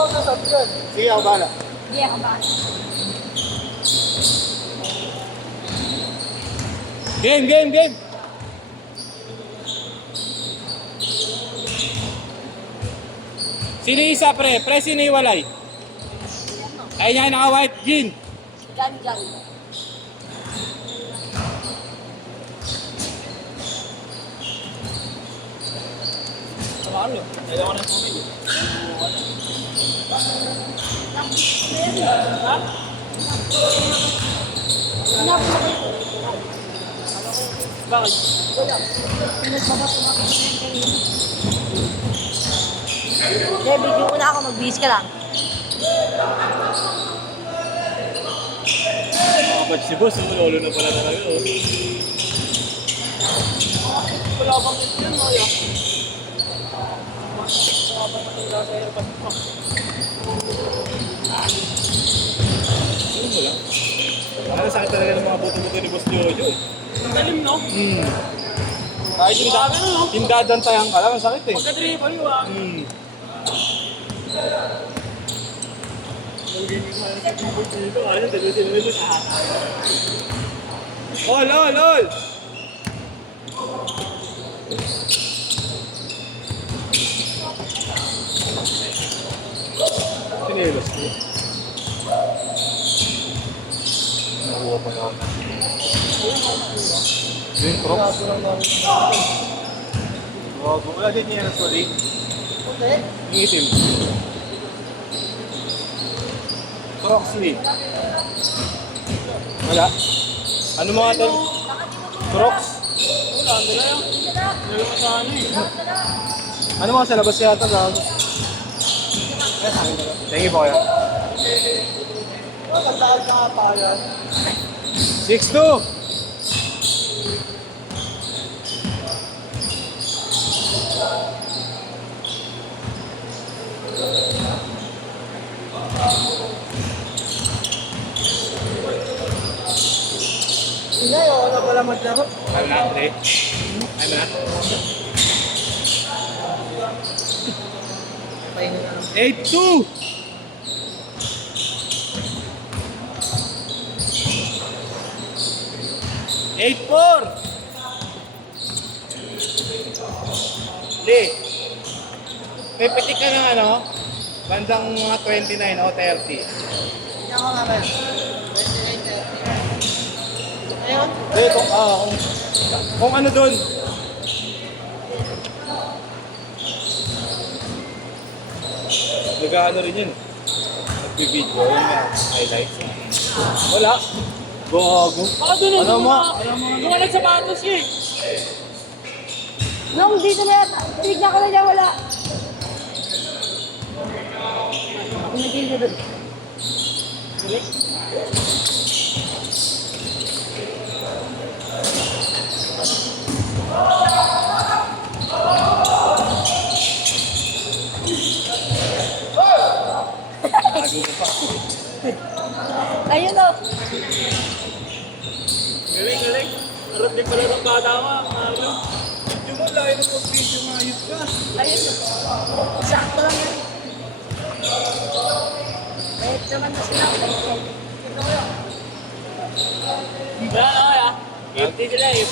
ako sasabi yan. Sige, ako bahala. Hindi ako ba? Game, game, game! Sino isa, pre? Pre, sino iwalay? Ayun yan, naka-white. Gin! Gan. Ano? Kailangan na tubig eh. Bakit? Hindi, bigyan ko na ako. Mag-bis ka lang. Kapag si boss, lolo na pala talaga. Oh. Wala bang yun, Maya? Wala bang matanda sa airpad mo? Ano mo lang? Ano sakit talaga ng mga buto-buto ni Boss Jojo? Ang talim, no? Kahit yung dadantayan ka lang, ang sakit eh. Pagka-dribble yun ah. Ol! Sinelos ko. Nakuha pa na ako. Yung crocs? Wala din niya na sorry. Yung itim. Crocs ni. Wala. Ano mga tayo? Crocs? Wala, ano na yun? Wala mo sa ano eh. Ano mga sa labas yata sa ako? Thank you po kaya. Magandaan ka pa yan. 6-2! Hindi, ako na pala maglaro. I'm not ready. I'm not. 8-2! Eight-4! Di, pipitik ka ng ano, bandang mga 29 o 30. Hindi ako nga kayo. 28, 30. Ayun. Di, kung ano dun. Nag-ano rin yun. Nag-video yun na highlights. Wala. Gago. Baka doon Ano mo? Yung walang sapatos eh. Nung dito na yata. Tignan ko na niya wala. Pinagil niya doon. Ayun o. Galing. Harap din pala ng bata ko. Ano? Video mo, layo na pag-video nga yun ka. Ayun o. Sakto lang yan. Kahit naman na sila. Wala na kaya. Empty sila eh.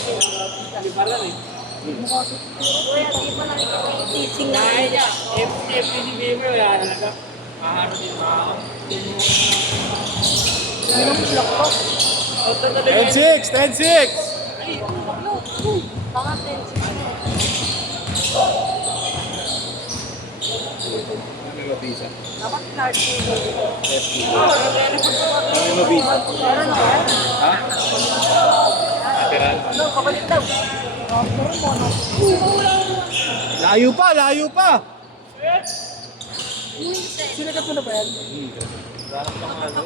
Hindi pa lang eh. Kuya, di pa lang ikaw teaching na. Kaya niya. Empty si Gamer. Wala talaga. Mahalo din mga 10-6! 10-6! Baka 10-6 na. May mabisa. Dapat card mo. May mabisa. Meron na yan. Ha? Atiran. Ano, kapalit daw. Layo pa! Sino ka po na ba yan? Ranap lang ano.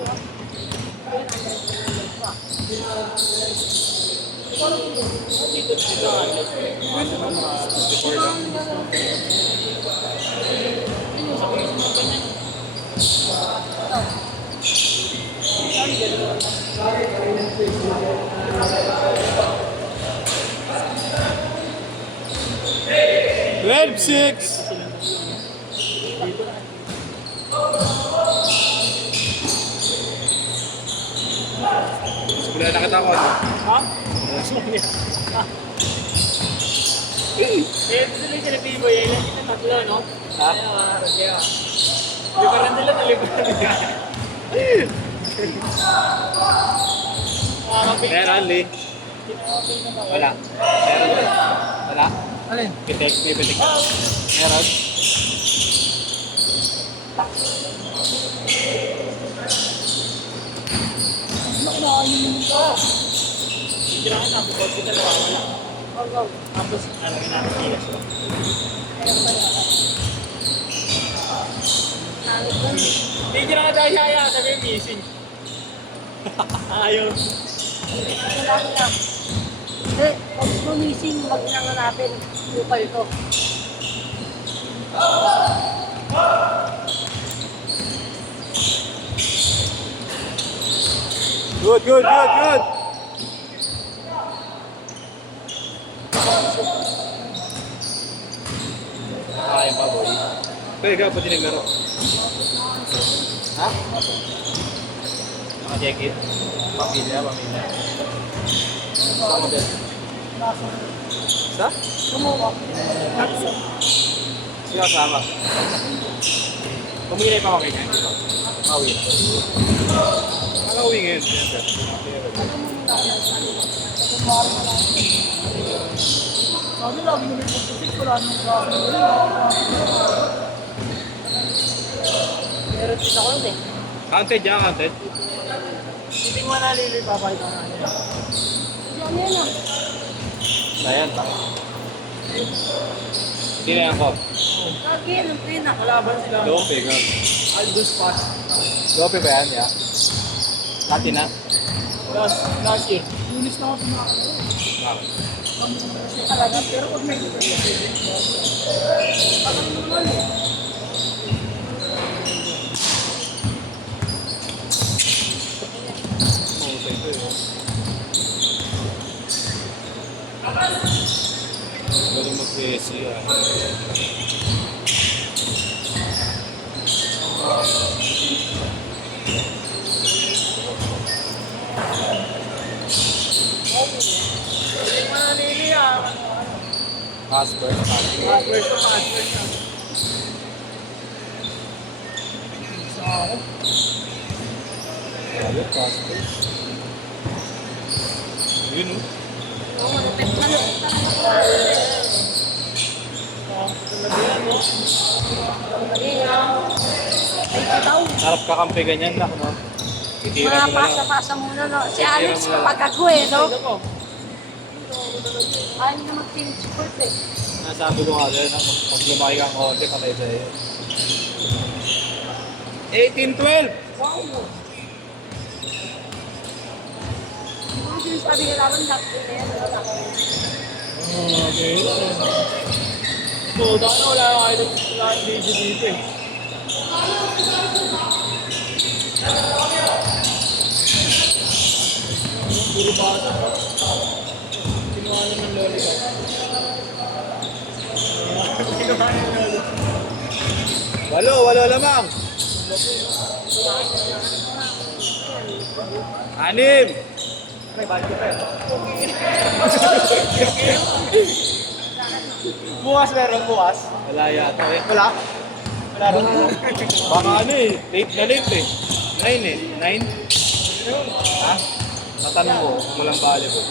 Twelve 6. nakita ko. Ano? Ha? Eh, tuloy sila B-boy. Ilan sila? Tatlo, no? Ha? Kaya. Libaran nila, nalibaran nila. Meron, Lee. Wala. Meron. Wala. Alin? Pitik, may pitik. Meron. Hindi na ako napupod ko talaga wala. Tapos, ano yun natin tigas ko. Hindi na ka tayo siya, sabi missing. Ayaw. Hindi, pag gumising, wag nang hanapin. Lupal ko. Good, good, good, good. Kaya pa, boy. Pwede ka, pati naglaro. Ha? Naka-check in? Pamilya, pamilya. Sama din. Sa? Sumuko. Sino kasama? Pumilay pa ako kay Ken. Pauwi. Ano uwi ngayon? Sabi lagi mo nito putik, wala nang klase. Meron din ako yun eh. Counted yan, counted. Hindi mo nalili, papayta na niya. Ano yan ah? Ayan, pa. Sino yan ko? Lagi, anong pina? Kalaban sila. Dope, nga. Aldous Pass. Dope ba yan, ya? Dati na? Last year. Lunis na ako tumakalo. Bakit? Talaga. Pero pag may parang normal eh. Mahusay ito eh. Galing mag-PSC ah. Hindi mo nalili ah. Password, password. Password to password na. Grabe, password. Yun oh. Harap ka kampi ganyan na, no? Itira Mga mo na lang. pasa-pasa muna, no? Si Alex, pagkago eh, no? Ayaw na mag-team support eh. Nasabi ko nga din, pag lumaki kang konti, patay sa'yo. 18-12! Wow! Siguro sinasabi nila naman lahat yun eh. Okay. So, dahil wala kayo ng video dito eh. Puro bata. Kinuha na ng lollipop. Kinuha na ng lollipop. Walo lamang! 6! May budget pa eh. Bukas meron, bukas. Wala yata eh. Wala? Wala rin. Baka ano eh, late na late eh. 9 eh. 9? Ha? Natanong ko kung walang volleyball.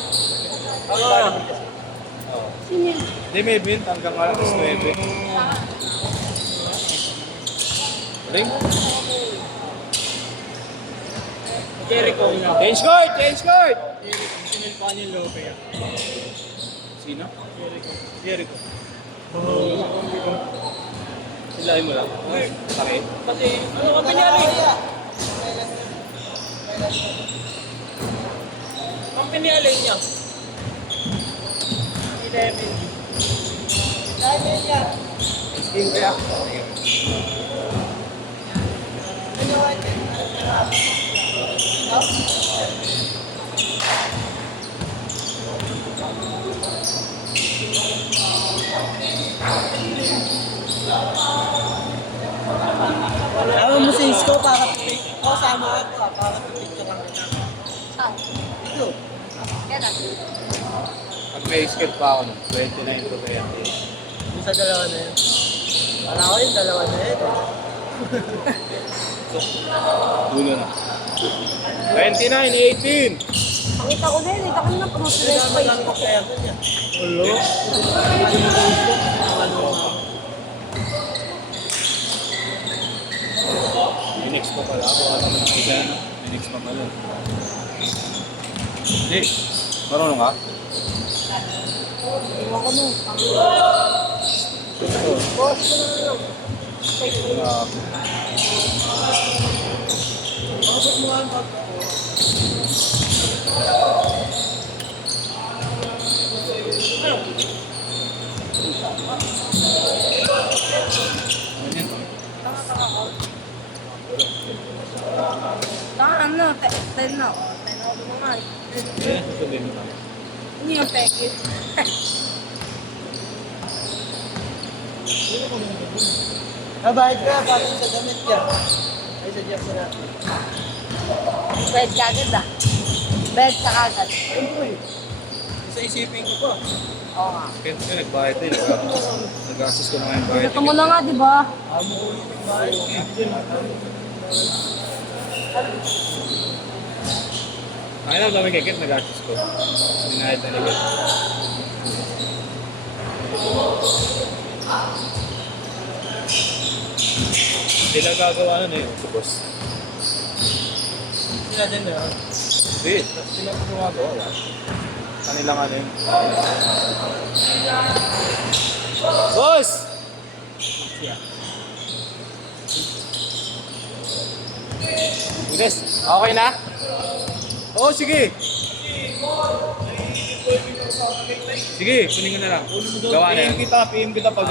Oo. Sino yun? Hindi, may bint hanggang alas 9. Ring? Jericho nga. Change court! Change court! Jericho. Sinilpan yung Lope. Sino? Jericho. Jericho. Silahin mo lang. Sakit. Kasi, ano ka pinali? Ang pinali niya. 11. Dahil niya. Skin kaya? Alam mo si Isko para pick. O, sama ako para picture kami na. Saan? Ito. Yan ah. Pag may skate pa ako, 29 to 30. Yung sa dalawa na yun. Para ako yung dalawa na yun. Dulo na. 29, 18! Pakita ko na yun. Ito kanina promote na yung Facebook. Ulo. Minix pa pala ako. Ano naman ako dyan? Minix pa pala. Hindi. Marunong ka? Ewan ko nun. Ano, 10 na. 10 ako naman. Ayan, susundin mo tayo. Hindi yung peke. Nabayad ka, bakit sa damit ka? Ay, sa Jack na. Bed kagad ah. Bed sa kagad. Sa isipin ko pa. Oo nga. Kaya ko nagbayad din. Nag-access ko na nga yung bayad. Ito mo na nga, di ba? Ay na, dami kikit, nag-access ko. Binayad na nila. Sila gagawa nun eh, sa boss. Sila din na. Hindi, sila ko gumagawa. Wala. Kanilang ano yun. Boss! Ines, okay na? Oo, sige. Sige, kunin ko na lang. Gawa na yan. PM kita pag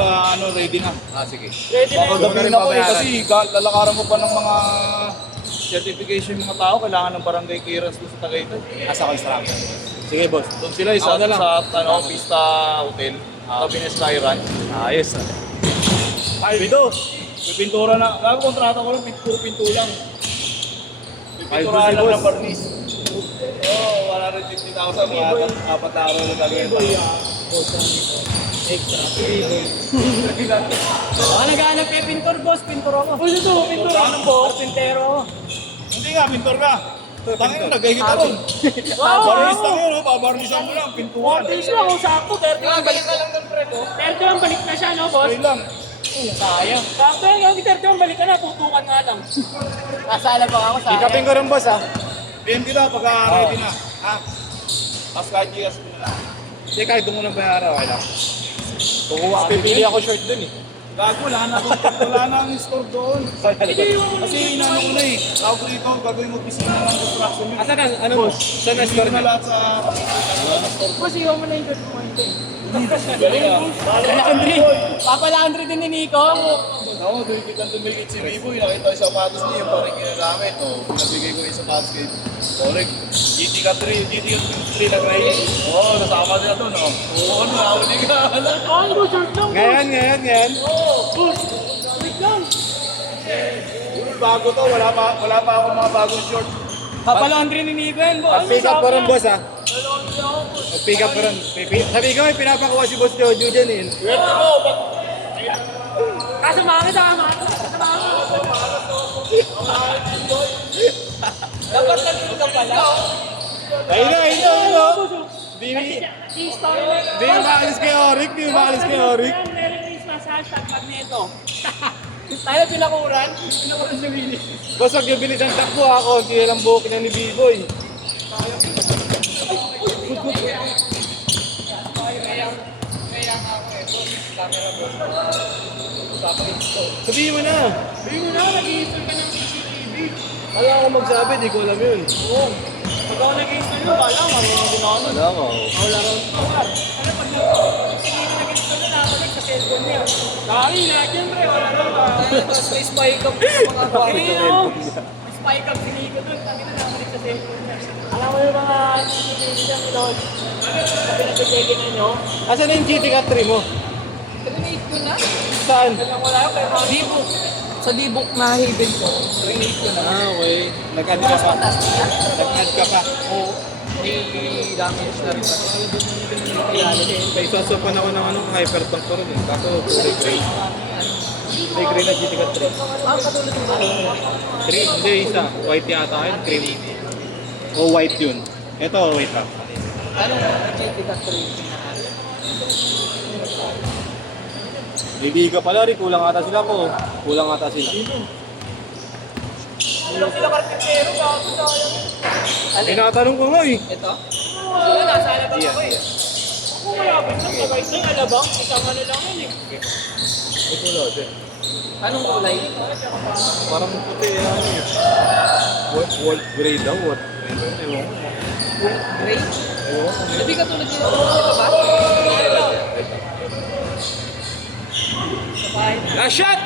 ready na. Ah, sige. Ready na Baka yun. gabihin ako eh, kasi lalakaran mo pa ng mga certification ng mga tao, kailangan ng barangay clearance doon sa Tagaytay. Asa construction. Sige, boss. Doon sila isa na lang. Sa Pista Hotel, tabi ni Sky Ranch. Ayos ah. Ay, dito. Pipintura na. Kontrata ko lang, puro pinto lang. Pipinturahan lang ng barnis. Oo, 150,000 mga 4 na araw na gagawin pa. Baka naghahanap kayo pintor, boss. Pintor ako. Uy, ito, pintor. Anong boss? Pintero ako. Hindi nga, pintor ka. Tangin na, nagahita ron. Barnis lang yun, babarnisan mo lang, pintuan. Ortiz lang, kung sakto. 30 lang balik na lang ng pre ko. 30 lang balik na siya, no, boss? Spray lang. Sayang. Sakto yan, yung 30 lang balik ka na. Putukan nga lang. Nasala pa ako sa Ikapin ko rin, boss, ha? PM kita pag ready na. Ha? Tapos kahit GS ko na lang. Hindi, kahit doon mo lang bayaran, okay lang. Pipili ako short dun eh. Gago, wala na ang store doon. Kasi inano ko na eh. Tawag ko dito, gagawin mo opisina ng construction yun. Asa ka, ano mo? Saan na store na na? lahat sa... Boss, iwan mo na yung shirt mo ito. Galing ah. Laundry. Papalaundry din ni Nico. Ako, doon kita tumigit si Riboy. Nakita yung sapatos niya, yung parang ginagamit. O, nabigay ko yung sapatos kay Torek. GT3 nag-ray. Oo, nasama nila doon. Oo, nakahuli ka. Ano, shirt lang. Ngayon. Boss, wait lang. Bago to, wala pa ako mga bagong short. Papalaundry ni Nico yan, boss. Pick up pa rin, boss, ha? Pick up pa rin. Sabi ko, may pinapakuha si Boss Jojo dyan, eh. Kasamahan ka, Dapat nandun ka pala. Ayun na. Di story na. maalis kay Oric, Meron Christmas hashtag Magneto. Tayo pinakuran si Willie. Boss, wag yung bilis ang takbo ako. Hindi lang buhok na ni B-Boy. Sabihin mo na. Nag-i-install ka ng CCTV. Wala akong magsabi, di ko alam yun. Oo. Pag ako nag-i-install mo, bala, marunong din ako nun. Wala ko. Wala raw. Ano pag nag-install na nakabalik sa cellphone niya? Dahil, lahat yan, pre. Wala raw. Tapos may spike up sa mga bakit. May spike up si Nico dun. Kami na nakabalik sa cellphone niya. Alam mo yung mga CCTV niya, Milon? Sa pinag-checkin na nyo. Asan na yung GT3 mo? Trinate ko na. Saan? Wala ko, pero Dibok. Sa Dibok na haven ko. Trinate ko na. Ah, okay. Nag-add ka pa. Nag-add ka pa. Oo. may damage na rin. Ilalim. May isasapan ako ng hypertank ko rin eh. Kaso kulay gray. May gray na GT Cat 3. Katulad ng ano. Gray, hindi isa. White yata yun, cream. O white yun. Ito, white pa. Anong GT-Cat 3 Bibiga pala rin, kulang ata sila ko. Kulang ata sila. Ilang sila karpintero, gago tayo. Tinatanong ko nga eh. Ito? Wala, nasa alabang Iya, ako eh. iya. Ako malapit lang, mabait lang, alabang. Isang ano lang yun eh. May kulay din. Anong kulay? Parang puti ano yun. Wolf gray daw, what? Ewan ko. Gray? Ewan ko. Hindi ka tulad dito. Ito ba? Ito. Sa bahay na. Last shot!